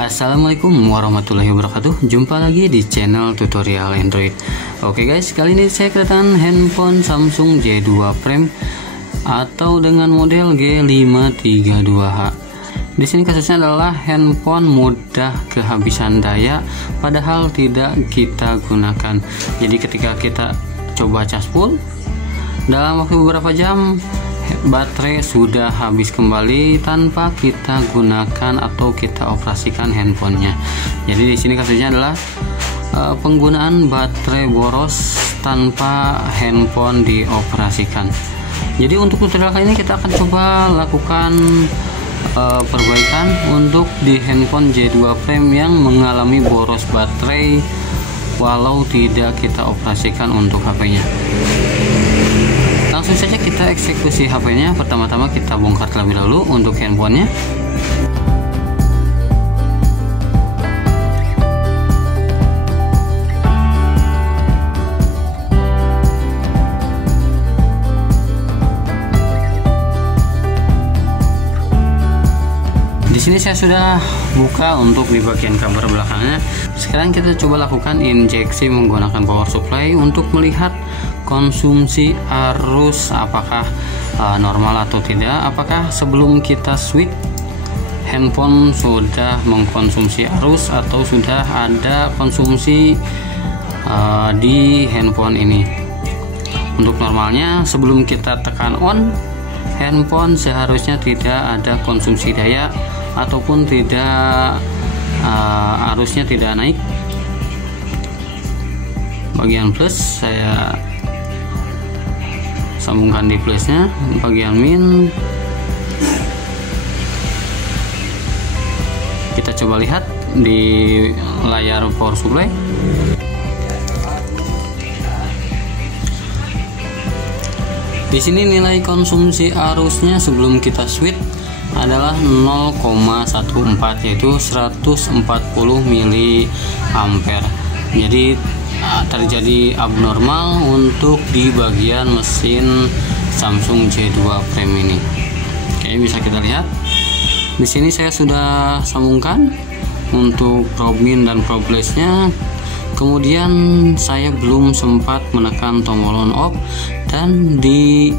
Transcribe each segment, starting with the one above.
Assalamualaikum warahmatullahi wabarakatuh. Jumpa lagi di channel tutorial Android. Oke guys, kali ini saya kedatangan handphone Samsung J2 Prime atau dengan model G532H. Di sini kasusnya adalah handphone mudah kehabisan daya padahal tidak kita gunakan. Jadi ketika kita coba cas full, dalam waktu beberapa jam baterai sudah habis kembali tanpa kita gunakan atau kita operasikan handphonenya. Jadi di sini kasusnya adalah penggunaan baterai boros tanpa handphone dioperasikan. Jadi untuk tutorial kali ini kita akan coba lakukan perbaikan untuk di handphone J2 Prime yang mengalami boros baterai walau tidak kita operasikan untuk HP-nya. Langsung saja kita eksekusi HP-nya. Pertama-tama kita bongkar terlebih dahulu untuk handphonenya. Di sini saya sudah buka untuk di bagian cover belakangnya. Sekarang kita coba lakukan injeksi menggunakan power supply untuk melihat konsumsi arus apakah normal atau tidak, apakah sebelum kita switch handphone sudah mengkonsumsi arus atau sudah ada konsumsi di handphone ini. Untuk normalnya sebelum kita tekan on, handphone seharusnya tidak ada konsumsi daya ataupun tidak arusnya tidak naik. Bagian plus saya sambungkan di plusnya, bagian min kita coba lihat di layar power supply. Di sini nilai konsumsi arusnya sebelum kita switch adalah 0,14 yaitu 140 mA. Jadi terjadi abnormal untuk di bagian mesin Samsung J2 Prime ini. Oke, bisa kita lihat. Di sini saya sudah sambungkan untuk probe min dan probe flash-nya. Kemudian saya belum sempat menekan tombol on off dan di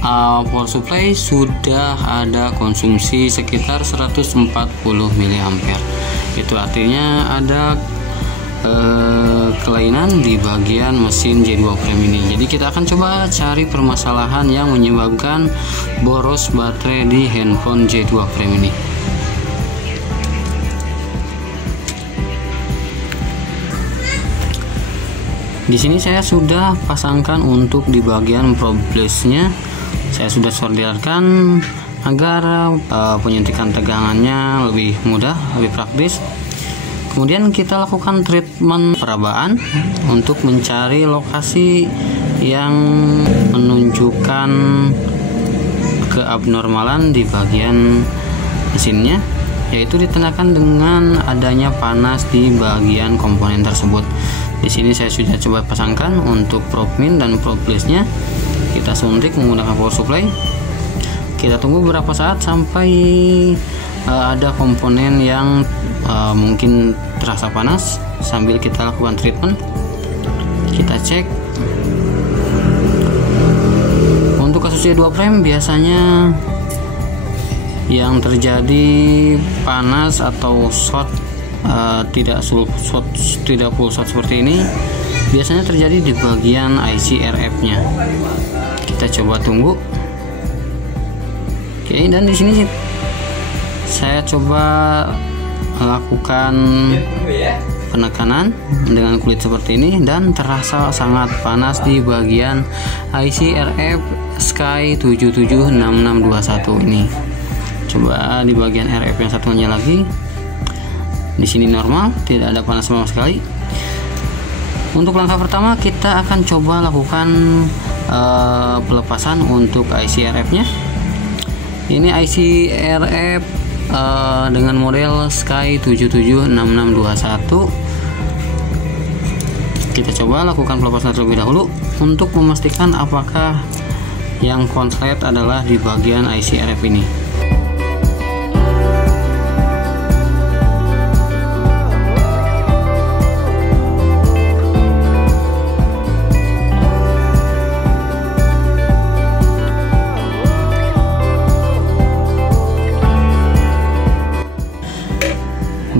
power supply sudah ada konsumsi sekitar 140 mA. Itu artinya ada kelainan di bagian mesin J2 Prime ini. Jadi kita akan coba cari permasalahan yang menyebabkan boros baterai di handphone J2 Prime ini. Di sini saya sudah pasangkan untuk di bagian probe flash-nya. Saya sudah solderkan agar penyuntikan tegangannya lebih mudah, lebih praktis. Kemudian kita lakukan treatment perabaan untuk mencari lokasi yang menunjukkan keabnormalan di bagian mesinnya, yaitu ditandakan dengan adanya panas di bagian komponen tersebut. Di sini saya sudah coba pasangkan untuk probe min dan probe flash-nya. Kita suntik menggunakan power supply. Kita tunggu beberapa saat sampai ada komponen yang mungkin terasa panas sambil kita lakukan treatment. Kita cek. Untuk kasus J2 Prime biasanya yang terjadi panas atau short tidak full short seperti ini biasanya terjadi di bagian IC RF-nya. Kita coba tunggu. Oke, dan di sini saya coba melakukan penekanan dengan kulit seperti ini dan terasa sangat panas di bagian IC RF Sky 776621 ini. Coba di bagian RF yang satunya lagi. Di sini normal, tidak ada panas sama sekali. Untuk langkah pertama kita akan coba lakukan pelepasan untuk IC RF-nya. Ini IC RF dengan model Sky 776621. Kita coba lakukan pelepasan terlebih dahulu untuk memastikan apakah yang konslet adalah di bagian IC RF ini.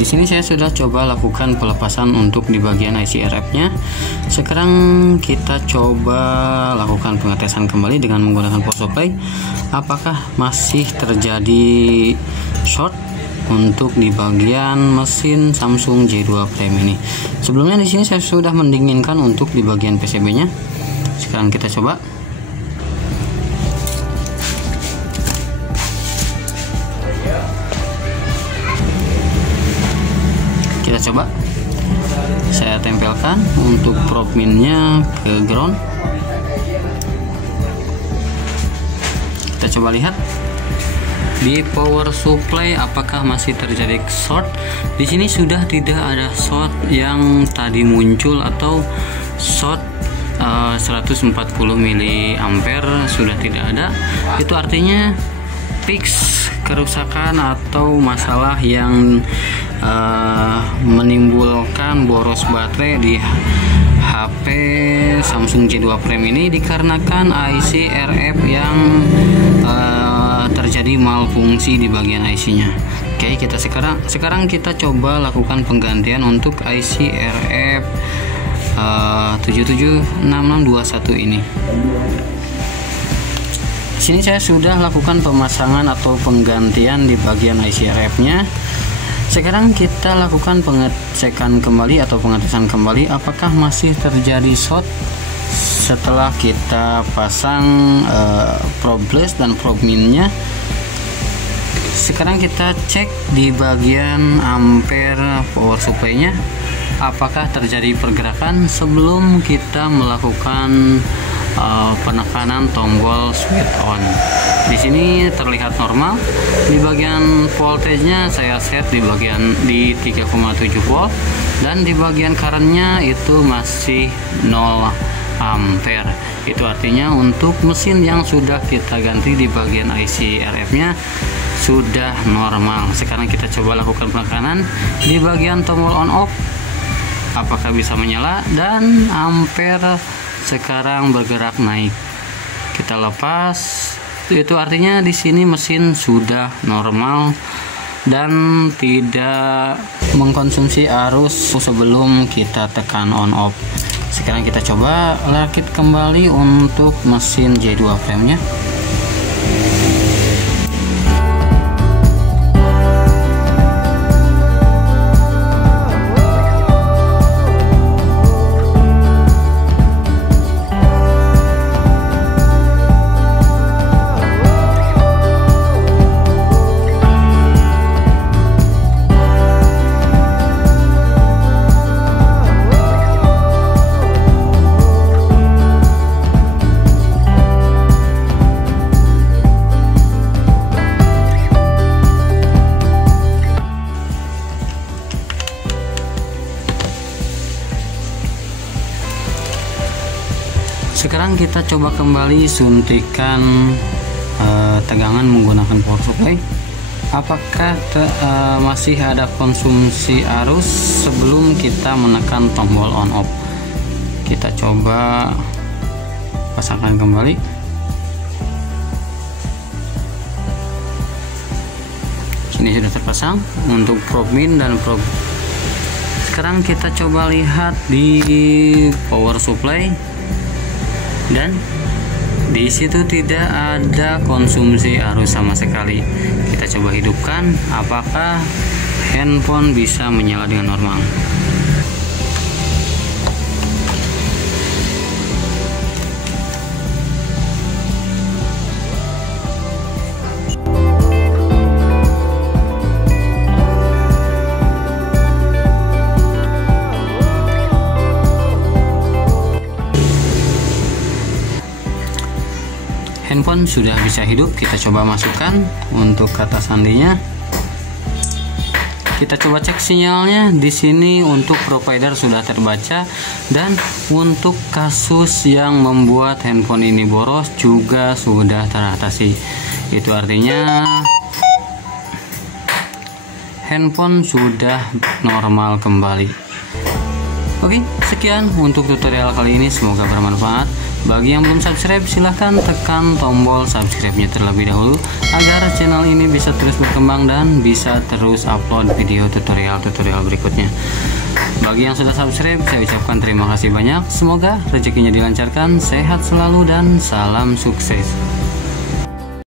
Di sini saya sudah coba lakukan pelepasan untuk di bagian IC RF-nya. Sekarang kita coba lakukan pengetesan kembali dengan menggunakan power supply. Apakah masih terjadi short untuk di bagian mesin Samsung J2 Prime ini? Sebelumnya di sini saya sudah mendinginkan untuk di bagian PCB-nya. Sekarang kita coba. Coba saya tempelkan untuk probe minnya ke ground. Kita coba lihat di power supply apakah masih terjadi short. Di sini sudah tidak ada short yang tadi muncul atau short 140 mA sudah tidak ada. Itu artinya fix kerusakan atau masalah yang menimbulkan boros baterai di HP Samsung J2 Prime ini dikarenakan IC RF yang terjadi malfungsi di bagian IC-nya. Oke, kita sekarang kita coba lakukan penggantian untuk IC RF 776621 ini. Di sini saya sudah lakukan pemasangan atau penggantian di bagian IC RF-nya. Sekarang kita lakukan pengecekan kembali atau pengetesan kembali apakah masih terjadi short setelah kita pasang probe plus dan probe min-nya. Sekarang kita cek di bagian ampere power supply-nya apakah terjadi pergerakan sebelum kita melakukan penekanan tombol switch on. Di sini terlihat normal. Di bagian voltage-nya saya set di 3,7 volt dan di bagian current-nya itu masih 0 ampere. Itu artinya untuk mesin yang sudah kita ganti di bagian IC RF-nya sudah normal. Sekarang kita coba lakukan penekanan di bagian tombol on off apakah bisa menyala dan ampere sekarang bergerak naik. Kita lepas. Itu artinya di sini mesin sudah normal dan tidak mengkonsumsi arus sebelum kita tekan on off. Sekarang kita coba rakit kembali untuk mesin J2 Prime-nya. Sekarang kita coba kembali suntikan tegangan menggunakan power supply. Apakah masih ada konsumsi arus sebelum kita menekan tombol on off? Kita coba pasangkan kembali. Sini sudah terpasang untuk probe min dan probe. Sekarang kita coba lihat di power supply. Dan di situ tidak ada konsumsi arus sama sekali. Kita coba hidupkan apakah handphone bisa menyala dengan normal. Handphone sudah bisa hidup. Kita coba masukkan untuk kata sandinya. Kita coba cek sinyalnya. Di sini untuk provider sudah terbaca dan untuk kasus yang membuat handphone ini boros juga sudah teratasi. Itu artinya handphone sudah normal kembali. Oke, sekian untuk tutorial kali ini, semoga bermanfaat. Bagi yang belum subscribe, silahkan tekan tombol subscribe-nya terlebih dahulu agar channel ini bisa terus berkembang dan bisa terus upload video tutorial-tutorial berikutnya. Bagi yang sudah subscribe, saya ucapkan terima kasih banyak. Semoga rezekinya dilancarkan, sehat selalu, dan salam sukses.